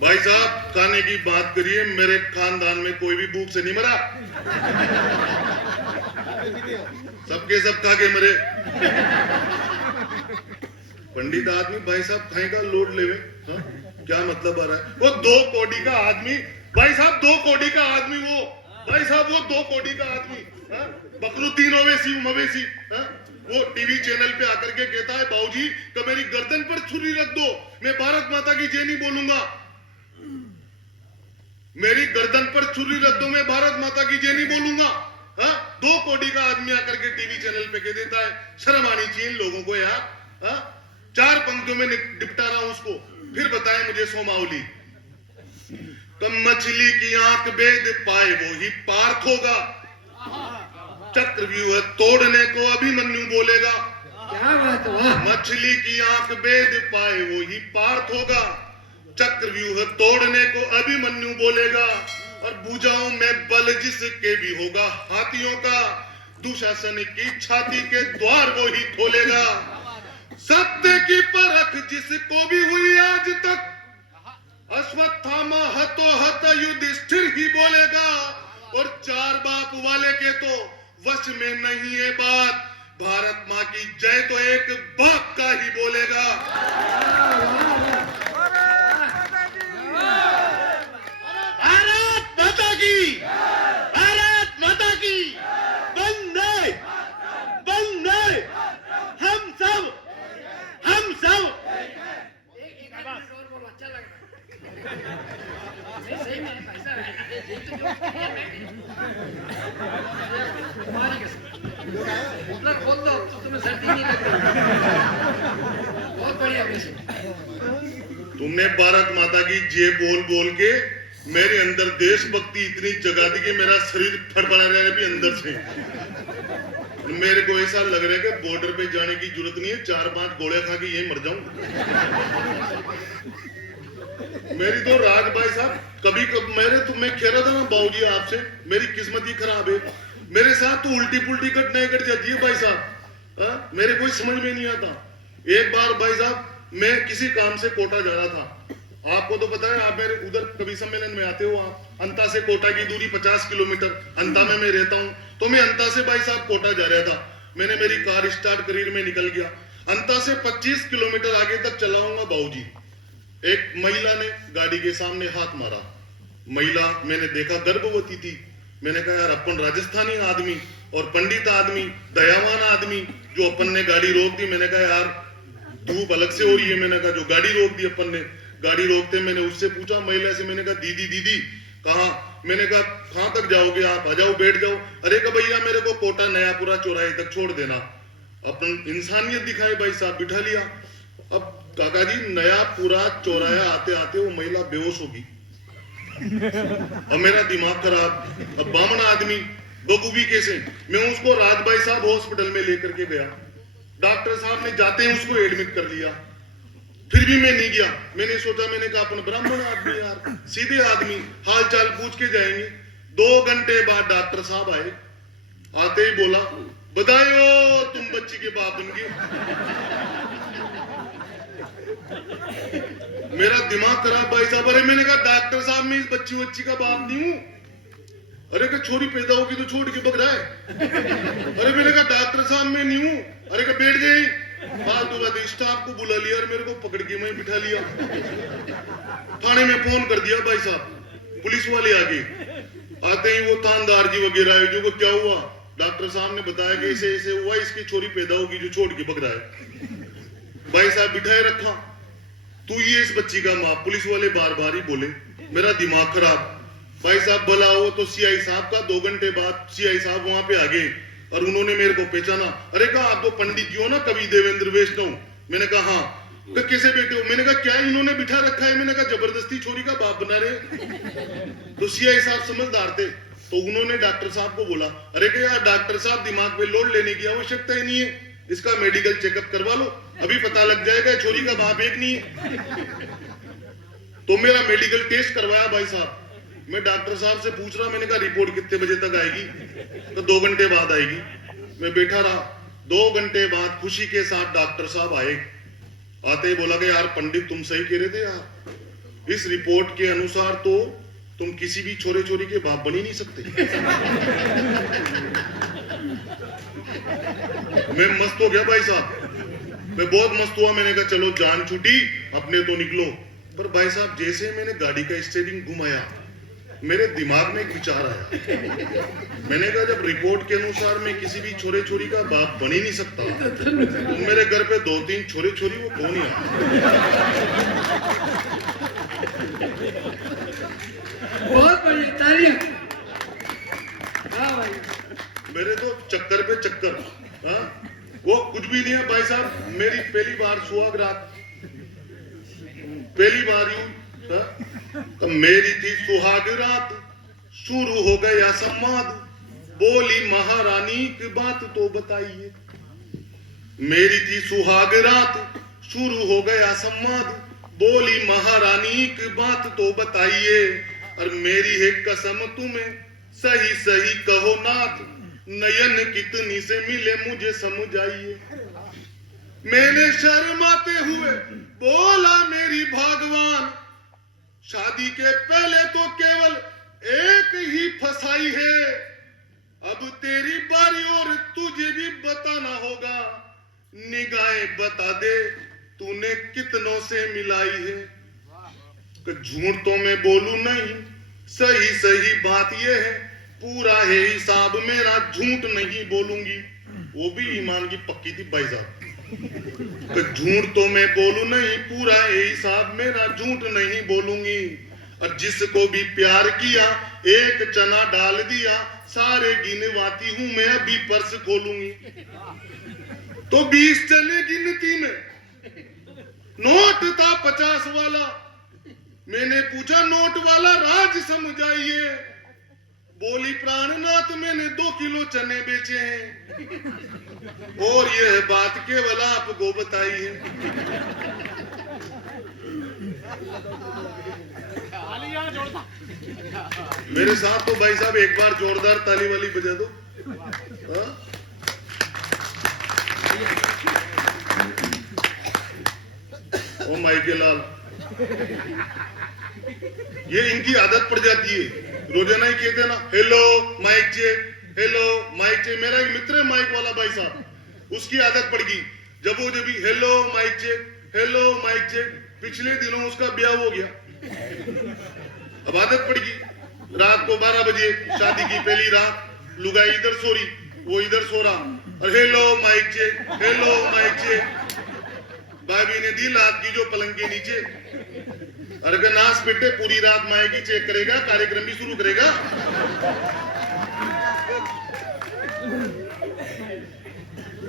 भाई साहब खाने की बात करिए, मेरे खानदान में कोई भी भूख से नहीं मरा, सबके सब खा के मरे। पंडित आदमी भाई साहब खाएगा लोड लेवे हाँ? क्या मतलब आ रहा है? वो 2 कोड़ी का आदमी भाई साहब, 2 कोड़ी का आदमी, वो भाई साहब वो 2 कोड़ी का आदमी हाँ? बकरू 3 मवेशी हाँ? वो टीवी चैनल पे आकर के कहता है बाबूजी तो मेरी गर्दन पर छुरी रख दो, मैं भारत माता की जय नहीं बोलूंगा। मेरी गर्दन पर छुरी रख दो, मैं भारत माता की जय नहीं बोलूंगा। हाँ? 2 कोड़ी का आदमी आकर के टीवी चैनल पे कह देता है, शर्म आनी चाहिए इन लोगों को यार। हाँ? 4 पंक्तियों में निपटा रहा हूं उसको, फिर बताएं मुझे सोमावली। तो मछली की आंख भेद पाए वो ही पार्थ होगा, चक्रव्यूह तोड़ने को अभिमन्यु बोलेगा। क्या बात हुआ? मछली की आंख भेद पाए वो ही पार्थ होगा, चक्रव्यूह तोड़ने को अभिमन्यु बोलेगा। और भुजाओं में बल जिसके भी होगा हाथियों का, दुशासन की छाती के द्वार वो ही खोलेगा। सत्य की परख जिसको भी हुई आज तक, अश्वत्थामा हतो हत युधिष्ठिर ही बोलेगा। और 4 बाप वाले के तो वश में नहीं है बात, भारत माँ की जय तो एक बाप का ही बोलेगा। भारत माता की, भारत माता की, वंदे वंदे। हम सब एक मिनट और बोलो, अच्छा लग रहा है। सही में पैसा तुम्हारी कसम उधर खोल दो तो तुम्हें सर्दी नहीं लगती। बहुत बढ़िया वैसे। तुमने भारत माता की जय बोल बोल के मेरे अंदर देशभक्ति इतनी जगा दी कि मेरा शरीर फड़फड़ा रहा है भी अंदर से। मेरे को ऐसा लग रहा है कि बॉर्डर पे जाने की जरूरत नहीं है, 4-5 गोले खा के यही मर जाऊं। मेरी तो राग भाई साहब कभी मैं कह रहा था ना बाबूजी आपसे, मेरी किस्मत ही खराब है, मेरे साथ तो उल्टी पुल्टी घटनाएं घट जाती है भाई साहब। मेरे कोई समझ में नहीं आता। एक बार भाई साहब मैं किसी काम से कोटा जा रहा था, आपको तो पता है, आप मेरे उधर कवि सम्मेलन में आते हो, आप अंता से कोटा की दूरी 50 किलोमीटर, अंता में मैं रहता हूँ, तो मैं अंता से भाई साहब कोटा जा रहा था। मैंने मेरी कार स्टार्ट करी, में निकल गया, अंता से 25 किलोमीटर आगे तक चलाऊंगा बाबूजी, एक महिला ने गाड़ी के सामने हाथ मारा। महिला मैंने देखा गर्भवती थी। मैंने कहा यार अपन राजस्थानी आदमी और पंडित आदमी, दयावान आदमी, जो अपन ने गाड़ी रोक दी। मैंने कहा यार धूप अलग से हो रही है, मैंने कहा जो गाड़ी रोक दी अपन ने, गाड़ी रोकते मैंने उससे पूछा महिला से, मैंने कहा दीदी दीदी कहाँ? मैंने कहा कहाँ तक जाओगे आप? आ जाओ बैठ जाओ। अरे का भैया मेरे को कोटा नयापुरा चौराहे तक छोड़ देना। अपन इंसानियत दिखाए भाई साहब, बिठा लिया। अब काका जी नयापुरा चौराहा आते आते वो महिला बेहोश होगी और मेरा दिमाग खराब। अब बामन आदमी बखूबी कैसे, मैं उसको राज भाई साहब हॉस्पिटल में लेकर के गया। डॉक्टर साहब ने जाते ही उसको एडमिट कर लिया। फिर भी मैं नहीं गया। मैंने सोचा, मैंने कहा अपन ब्राह्मण आदमी यार, सीधे आदमी, हाल चाल पूछ के जाएंगे। 2 घंटे बाद डॉक्टर साहब आए। आते ही बोला बधाई हो तुम बच्ची के बाप बन गए। मेरा दिमाग खराब भाई साहब। अरे मैंने कहा डॉक्टर साहब मैं इस बच्ची का बाप नहीं हूं। अरे का छोरी पैदा होगी तो छोड़ के भग रहा है। अरे मैंने कहा डॉक्टर साहब मैं नहीं हूं। अरे का बैठ जाए, फालतू बात। स्टाफ को बुला लिया और मेरे को पकड़ के वहीं बिठा लिया। थाने में फोन कर दिया भाई साहब, पुलिस वाले आ गए। आते ही वो थानेदार जी वगैरह आए, जो को क्या हुआ? डॉक्टर साहब ने बताया कि ऐसे ऐसे हुआ, इसकी छोरी पैदा होगी जो छोड़ के भग रहा है। भाई साहब बिठाए रखा, तू ये इस बच्ची का माँ। पुलिस वाले बार बार ही बोले, मेरा दिमाग खराब। भाई साहब भला हो तो सीआई साहब का 2 घंटे बाद सीआई साहब वहां पे आ गए और उन्होंने मेरे को पहचाना। अरे कहा आप तो पंडित जी हो ना, कवि देवेंद्र वैष्णव? मैंने कहा हाँ। तो कैसे बैठे हो? मैंने कहा क्या इन्होंने बिठा रखा है? मैंने कहा जबरदस्ती छोरी का बाप बना रहे। तो सीआई साहब समझदार थे, तो उन्होंने डॉक्टर साहब को बोला, अरे क्या यार डॉक्टर साहब दिमाग पे लोड लेने की आवश्यकता ही नहीं है, इसका मेडिकल चेकअप करवा लो, अभी पता लग जाएगा छोरी का बाप एक नहीं है। तो मेरा मेडिकल टेस्ट करवाया भाई साहब। मैं डॉक्टर साहब से पूछ रहा, मैंने कहा रिपोर्ट कितने बजे तक आएगी? तो 2 घंटे बाद आएगी। मैं बैठा रहा। 2 घंटे बाद खुशी के साथ डॉक्टर साहब आए। आते ही बोला कि यार पंडित तुम सही कह रहे थे यार, इस रिपोर्ट के अनुसार तो तुम किसी भी छोरे छोरी के बाप बन ही नहीं सकते। मैं मस्त हो गया भाई साहब, मैं बहुत मस्त हुआ। मैंने कहा चलो जान छूटी, अपने तो निकलो। पर भाई साहब जैसे मैंने गाड़ी का स्टीयरिंग घुमाया, मेरे दिमाग में एक विचार आया। मैंने कहा जब रिपोर्ट के अनुसार मैं किसी भी छोरे छोरी का बाप बन ही नहीं सकता, तो मेरे घर पे 2-3 छोरे छोरी वो कौन है? बहुत बढ़िया, तालियां। हाँ भाई, मेरे तो चक्कर पे चक्कर। हाँ वो कुछ भी नहीं है भाई साहब। मेरी पहली बार सुहाग रात, पहली बार यूं तो मेरी थी सुहाग रात, शुरू हो गया संवाद, बोली महारानी की बात तो बताइए। मेरी थी सुहाग रात, शुरू हो गया संवाद, बोली महारानी की बात तो बताइए। और मेरी है कसम तुम्हें सही सही कहो नाथ, नयन कितनी से मिले मुझे समझाइए। मैंने शर्माते हुए बोला मेरी भगवान, शादी के पहले तो केवल एक ही फसाई है, अब तेरी बारी और तुझे भी बताना होगा, निगाहें बता दे तूने कितनों से मिलाई है। झूठ तो मैं बोलूं नहीं, सही सही बात यह है, पूरा है हिसाब मेरा, झूठ नहीं बोलूंगी। वो भी ईमान की पक्की थी भाई साहब। झूठ तो मैं बोलूं नहीं, पूरा है हिसाब मेरा, झूठ नहीं बोलूंगी। और जिसको भी प्यार किया एक चना डाल दिया, सारे गिनवाती हूं मैं अभी पर्स खोलूंगी। तो 20 चने गिनती में नोट था 50 वाला, मैंने पूछा नोट वाला राज समझाइए। बोली प्राणनाथ मैंने 2 किलो चने बेचे हैं और यह बात केवल आपको बताई है। मेरे साथ तो भाई साहब एक बार जोरदार ताली वाली बजा दो। हाँ? ओ माइके लाल, ये इनकी आदत पड़ जाती है, रोजाना ही कहते ना hello mic check, hello mic check. मेरा एक मित्र है माइक वाला भाई साहब, उसकी आदत पड़ गई, जब वो जब hello mic check, hello mic check. पिछले दिनों उसका ब्याह हो गया, अब आदत पड़ गई। रात को 12 बजे शादी की पहली रात, लुगाई इधर सो रही, वो इधर सो रहा, और hello mic check, hello mic check. भाभी ने दी लात की जो पलंग के नीचे। और अगर नाच पिटे पूरी रात माएगी चेक करेगा, कार्यक्रम भी शुरू करेगा।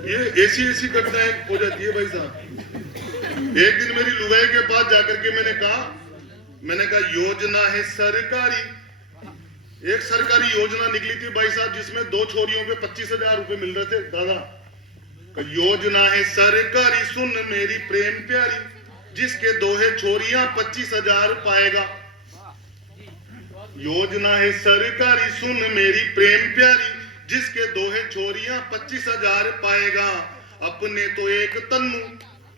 ये ऐसी घटनाएं हो जाती है भाई साहब। एक दिन मेरी लुगाई के पास जाकर के मैंने कहा योजना है सरकारी, एक सरकारी योजना निकली थी भाई साहब जिसमें 2 छोरियों पे 25,000 रुपए मिल रहे थे। दादा योजना है सरकारी, सुन मेरी प्रेम प्यारी, जिसके 2 है छोरियां 25,000 पाएगा। योजना है सरकारी, सुन मेरी प्रेम प्यारी, जिसके 2 है छोरियां 25,000 पाएगा। अपने तो एक तन्नू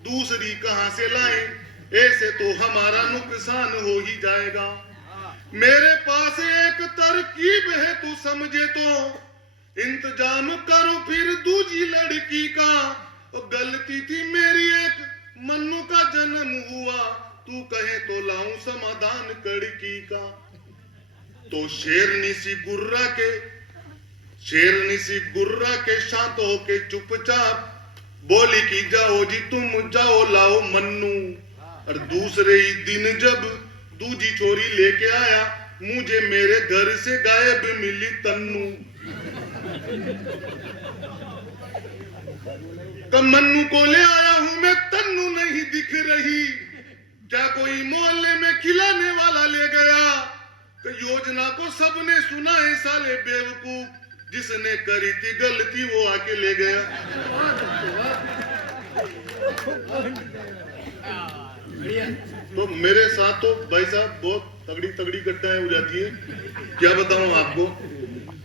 दूसरी कहां से लाएं, ऐसे तो हमारा नुकसान हो ही जाएगा। मेरे पास एक तरकीब है, तू समझे तो इंतजाम करो फिर दूजी लड़की का। गलती थी मेरी, एक मन्नू का जन्म हुआ, तू कहे तो लाऊं समाधान कड़की का। तो शेरनी सी गुर्रा के शांत होके चुपचाप बोली कि जाओ जी तुम जाओ लाओ मन्नू। और दूसरे ही दिन जब दूजी छोरी लेके आया, मुझे मेरे घर से गायब मिली तन्नू। कब मन्नू को ले आया हूं मैं, तन्नू नहीं दिख रही, क्या कोई मोहल्ले में खिलाने वाला ले गया। तो योजना को सबने सुना है, साले बेवकूफ, जिसने करी थी गलती वो आके ले गया। तो मेरे साथ तो भाई साहब बहुत तगड़ी घटनाएं हो जाती है, क्या बताऊं आपको।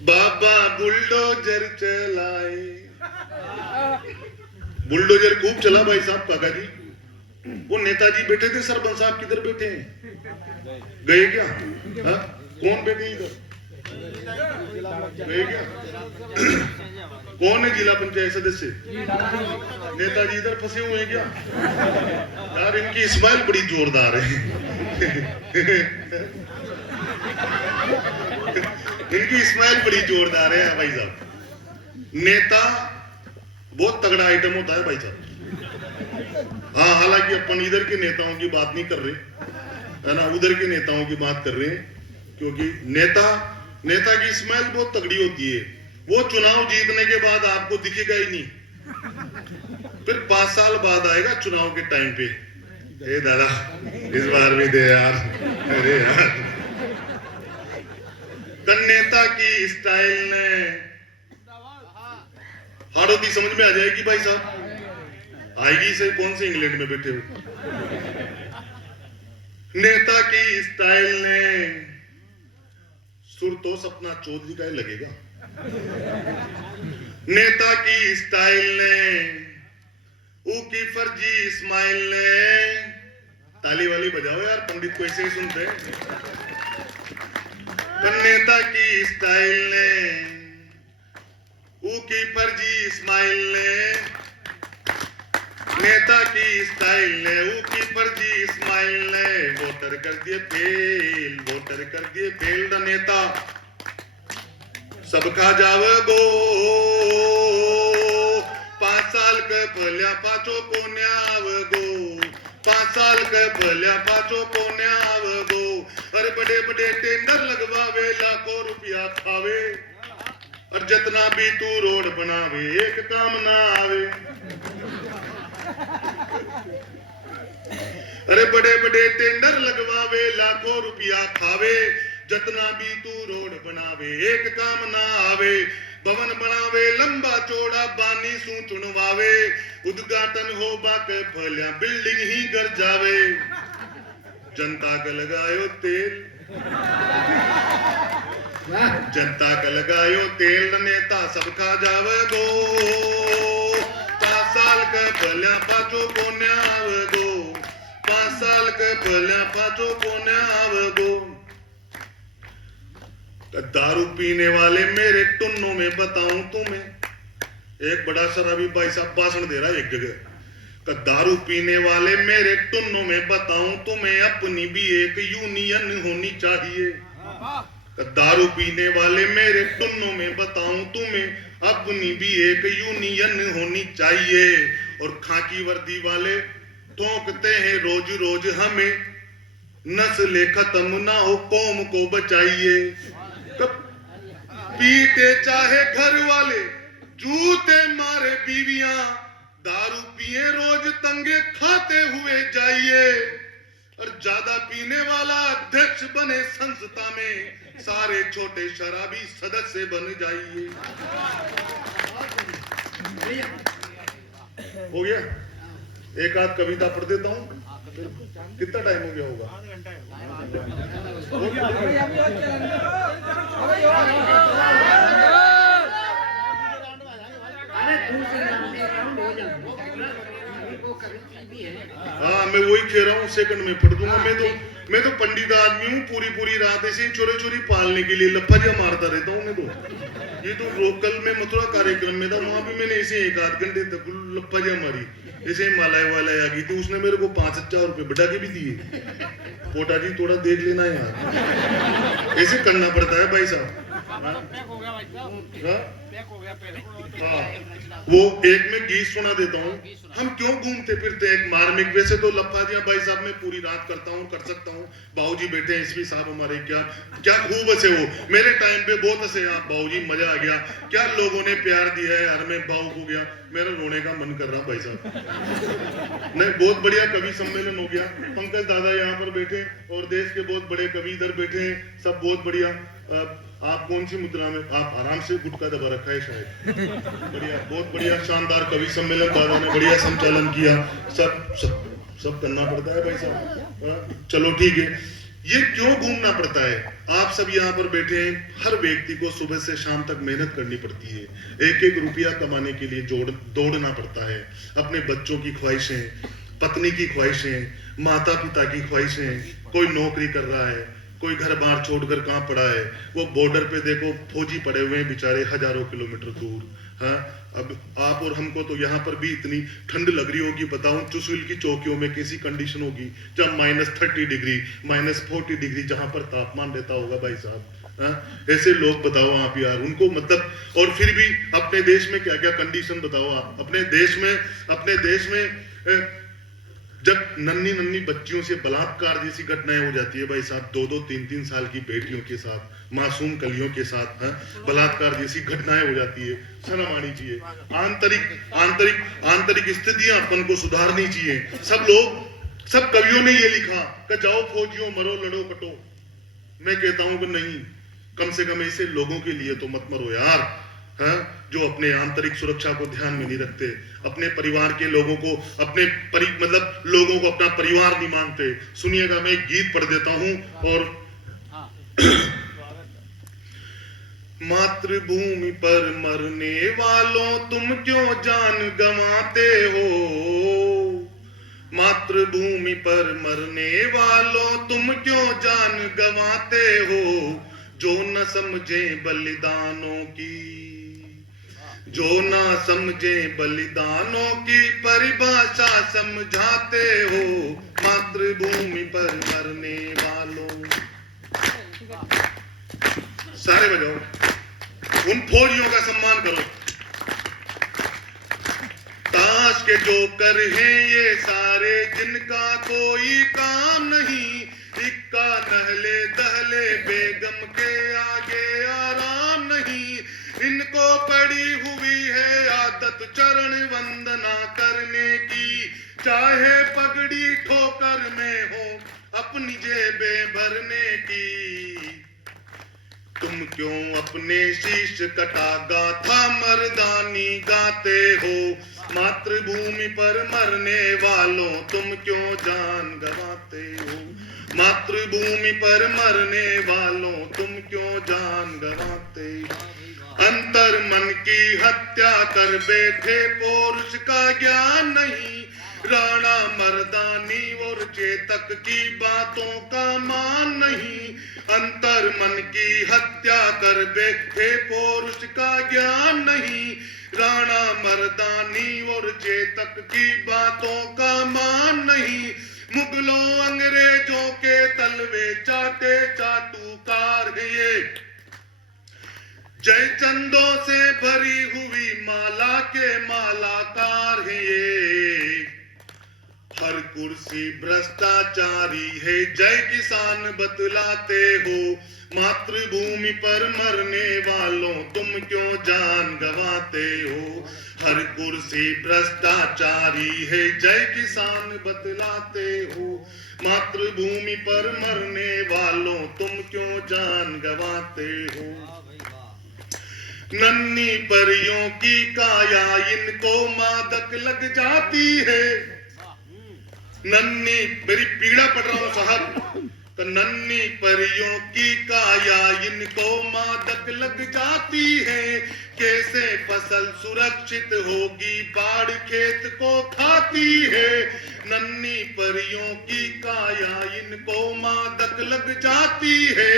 बाबा बुलडोजर चलाए, बुलडोजर खूब चला भाई साहब काका जी। वो नेताजी बैठे थे, सरपंच साहब किधर बैठे हैं, गए क्या? हा? कौन बैठे इधर, गए क्या? कौन है जिला पंचायत सदस्य? नेताजी इधर फंसे हुए हैं क्या? यार इनकी स्माइल बड़ी जोरदार है। इनकी स्माइल बड़ी जोरदार है भाई साहब। नेता बहुत तगड़ा आइटम होता है भाई साहब। हाँ, हालांकि अपन इधर के नेताओं की बात नहीं कर रहे है ना, उधर के नेताओं की बात कर रहे हैं, क्योंकि नेता की स्माइल बहुत तगड़ी होती है। वो चुनाव जीतने के बाद आपको दिखेगा ही नहीं, फिर 5 साल बाद आएगा चुनाव के टाइम पे, ए दादा इस बार भी दे यार, अरे यार। नेता की स्टाइल ने हाड़ोती समझ में आ जाएगी भाई साहब, आएगी से कौन से इंग्लैंड में बैठे हो। नेता की स्टाइल ने सुर तो सपना चौधरी का ही लगेगा। नेता की स्टाइल ने ऊकी फर्जी स्माइल ने, ताली वाली बजाओ यार, पंडित को ऐसे ही सुनते हैं। नेता की स्टाइल ने ऊकी फर्जी स्माइल ने, नेता की स्टाइल ने ऊकी फर्जी स्माइल ने, वोटर कर दिए फेल द नेता सबका जावगो। 5 साल के भल्या पाचो को न्यावगो, 5 साल के भल्या पाचो को न्यावगो। अरे बड़े टेंडर लगवावे, लाखों रुपया खावे, और जितना भी तू रोड बनावे एक काम ना आवे। अरे बड़े टेंडर लगवावे, लाखों रुपया खावे, जितना भी तू रोड बनावे एक काम ना आवे। भवन बनावे लंबा चौड़ा, बानी सू चुनवावे, उद्घाटन हो बाके भल्या बिल्डिंग ही गर जावे। जनता का लगायो तेल, जनता का लगायो तेल, नेता सब खा जावे गो। 5 साल के भल्या पाचो को न्याव गो, 5 साल के भल्या पाचो को न्याव गो। दारू पीने वाले मेरे टुन्नों में बताऊं तुम्हें, एक बड़ा शराबी भाई साहब भाषण दे रहा है एक जगह, दारू पीने वाले मेरे टुन्नों में बताऊं तुम्हें, अपनी भी एक यूनियन होनी चाहिए। दारू पीने वाले मेरे टुन्नों में बताऊं तुम्हें, अपनी भी एक यूनियन होनी चाहिए। और खाकी वर्दी वाले ठोकते हैं रोज रोज हमें, नस्ल खत्म ना हो कौम को बचाइए। पीटे चाहे घर वाले, जूते मारे बीवियां, दारू पिए रोज तंगे खाते हुए जाइए। और ज्यादा पीने वाला अध्यक्ष बने संस्था में, सारे छोटे शराबी सदस्य बन जाइए। हो गया? एक आध कविता पढ़ देता हूँ। कितना टाइम हो गया होगा? हाँ, मैं वही कह रहा हूँ, सेकंड में पढ़ दूंगा। मैं तो पंडित आदमी हूँ, पूरी रात ऐसे चोरी चोरी पालने के लिए लफाजिया मारता रहता हूँ। मैं तो ये तो लोकल में मथुरा कार्यक्रम में था, वहां भी मैंने ऐसे 1 आध घंटे तक लफाजिया मारी। ऐसे मालाय वाला आ गई थी, उसने मेरे को 5,000 रुपए बढ़ा के भी दिए। पोटा जी थोड़ा देख लेना यार, ऐसे करना पड़ता है भाई साहब। हाँ, वो एक में गीत सुना देता हूँ। हम क्यों घूमते फिरते एक मार्मिक, वैसे तो लफाजियां भाई साहब मैं पूरी रात करता हूँ, कर सकता हूँ। बाबूजी बैठे हैं, एसपी साहब हमारे, क्या खूब हंसे वो। मेरे टाइम पे बहुत हंसे आप बाबूजी, मजा आ गया। क्या लोगों ने प्यार दिया है यार, मैं भावुक हो गया, मेरा रोने का मन कर रहा भाई साहब। नहीं, बहुत बढ़िया कवि सम्मेलन हो गया। पंकज दादा यहाँ पर बैठे और देश के बहुत बड़े कवि इधर बैठे हैं, सब बहुत बढ़िया। आप कौन सी मुद्रा में? आप आराम से गुटका दबा रखा है शायद। बढ़िया, बहुत बढ़िया, शानदार कवि सम्मेलन दादा ने बढ़िया संचालन किया। सब करना पड़ता है भाई साहब। चलो ठीक है, ये क्यों घूमना पड़ता है? आप सब यहाँ पर बैठे हैं, हर व्यक्ति को सुबह से शाम तक मेहनत करनी पड़ती है। 1-1 रुपया कमाने के लिए दौड़ना पड़ता है। अपने बच्चों की ख्वाहिशें, पत्नी की ख्वाहिशें, माता पिता की ख्वाहिशें, कोई नौकरी कर रहा है, कोई घर बार छोड़कर कहाँ पड़ा है। वो बॉर्डर पे देखो फौजी पड़े हुए हैं बेचारे, हजारों किलोमीटर दूर। हाँ, अब आप और हमको तो यहाँ पर भी इतनी ठंड लग रही होगी, बताऊं चुशुल की चौकियों में कैसी कंडीशन होगी, जब -30 डिग्री, -40 डिग्री जहां पर तापमान रहता होगा भाई साहब। ऐसे लोग बताओ आप यार, उनको मतलब, और फिर भी अपने देश में क्या क्या कंडीशन बताओ आप। अपने देश में जब नन्ही बच्चियों से बलात्कार जैसी घटनाएं हो जाती है भाई साहब, 2-2, 3-3 साल की बेटियों के साथ, मासूम कलियों के साथ बलात्कार जैसी घटनाएं हो जाती है, शर्म आनी चाहिए। आंतरिक स्थितियां अपन को सुधारनी चाहिए। सब कवियों ने ये लिखा कि जाओ फौजियों मरो लड़ो कटो। मैं कहता हूं कि नहीं, कम से कम ऐसे लोगों के लिए तो मत मरो यार, जो अपने आंतरिक सुरक्षा को ध्यान में नहीं रखते, अपने परिवार के लोगों को मतलब लोगों को अपना परिवार नहीं मानते। सुनिएगा, मैं एक गीत पढ़ देता हूं। और मातृभूमि पर मरने वालों तुम क्यों जान गंवाते हो, मातृभूमि पर मरने वालों तुम क्यों जान गंवाते हो, जो न समझे बलिदानों की, जो ना समझे बलिदानों की परिभाषा समझाते हो, मातृभूमि पर मरने वालों। सारे बजाओ, उन फौजियों का सम्मान करो। ताश के जोकर हैं ये सारे, जिनका कोई काम नहीं, इक्का नहले दहले बेगम के आगे आराम नहीं, इनको पड़ी हुई है आदत चरण वंदना करने की, चाहे पगड़ी ठोकर में हो अपनी जेबें भरने की। तुम क्यों अपने शीश कटा गाथा मर्दानी गाते हो, मातृभूमि पर मरने वालों तुम क्यों जान गंवाते हो, मातृभूमि पर मरने वालों तुम क्यों जान गंवाते हो। अंतर मन की हत्या कर बैठे पौरुष का ज्ञान नहीं, राणा मर्दानी और चेतक की बातों का मान नहीं, अंतर मन की हत्या कर बैठे पौरुष का ज्ञान नहीं, राणा मर्दानी और चेतक की बातों का मान नहीं, मुगलों अंग्रेजों के तलवे चाटे चाटुकार है ये, जय चंदों से भरी हुई माला के मालाकार है ये, हर कुर्सी भ्रष्टाचारी है, जय किसान बतलाते हो। मातृभूमि पर मरने वालों तुम क्यों जान गंवाते हो। हर कुर्सी भ्रष्टाचारी है, जय किसान बतलाते हो। मातृभूमि पर मरने वालों तुम क्यों जान गंवाते हो। नन्ही परियों की काया इनको मादक लग जाती है। नन्ही, मेरी पीड़ा पड़ रहा हूं साहब, तो नन्ही परियों की काया इनको मादक लग जाती है। कैसे फसल सुरक्षित होगी, बाढ़ खेत को खाती है। नन्ही परियों की काया इनको मादक लग जाती है।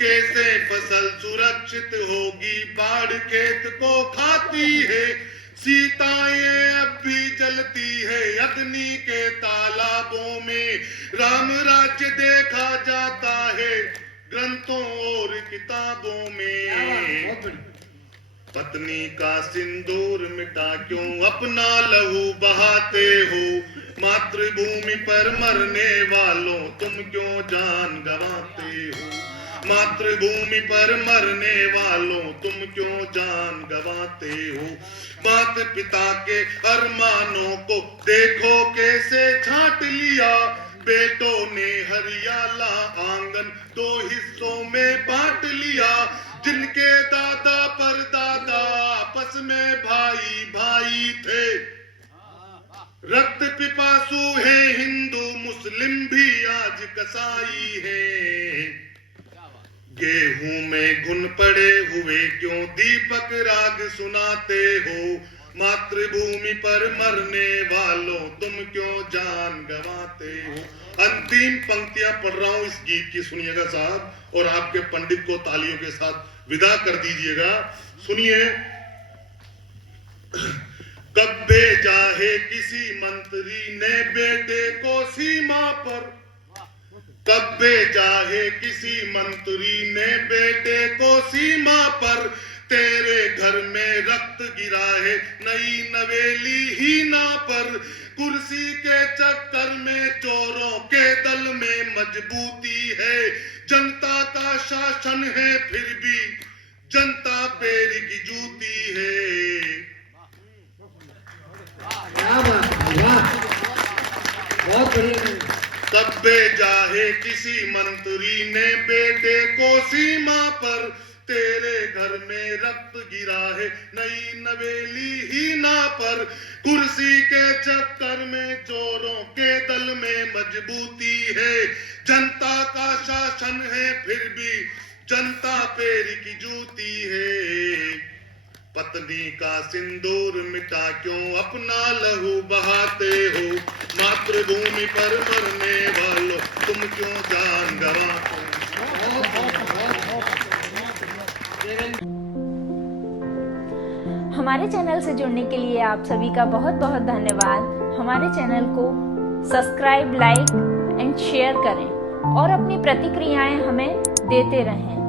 कैसे फसल सुरक्षित होगी, बाढ़ खेत को खाती है। सीताएं अब भी जलती है अग्नि के तालाबों में। राम राज्य देखा जाता है ग्रंथों और किताबों में। पत्नी का सिंदूर मिटा क्यों अपना लहू बहाते हो। मातृभूमि पर मरने वालों तुम क्यों जान गंवाते हो। मातृभूमि पर मरने वालों तुम क्यों जान गंवाते हो। माता पिता के अरमानों को देखो कैसे छांट लिया। बेटों ने हरियाला आंगन दो हिस्सों में बांट लिया। जिनके दादा परदादा आपस में भाई भाई थे। रक्त पिपासु है हिंदू मुस्लिम भी आज कसाई है। गेहूं में घुन पड़े हुए क्यों दीपक राग सुनाते हो। मातृभूमि पर मरने वालों तुम क्यों जान गंवाते हो। अंतिम पंक्तियां पढ़ रहा हूं इस गीत की, सुनिएगा साहब, और आपके पंडित को तालियों के साथ विदा कर दीजिएगा। सुनिए। कब भेजा है किसी मंत्री ने बेटे को सीमा पर। कब भेजा है किसी मंत्री ने बेटे को सीमा पर। तेरे घर में रक्त गिरा है नई नवेली ही ना पर। कुर्सी के चक्कर में चोरों के दल में मजबूती है। जनता का शासन है फिर भी जनता पैर की जूती है। बहुत बढ़िया। कब भेजा है किसी मंत्री ने बेटे को सीमा पर। तेरे घर में रक्त गिरा है नई नवेली ही ना पर। कुर्सी के चक्कर में चोरों के दल में मजबूती है। जनता का शासन है फिर भी जनता पैर की जूती है। पत्नी का सिंदूर मिटा क्यों अपना लहू बहाते हो। मातृभूमि पर मरने वालों तुम क्यों जान गंवाते हो। हमारे चैनल से जुड़ने के लिए आप सभी का बहुत बहुत धन्यवाद। हमारे चैनल को सब्सक्राइब, लाइक एंड शेयर करें और अपनी प्रतिक्रियाएं हमें देते रहें।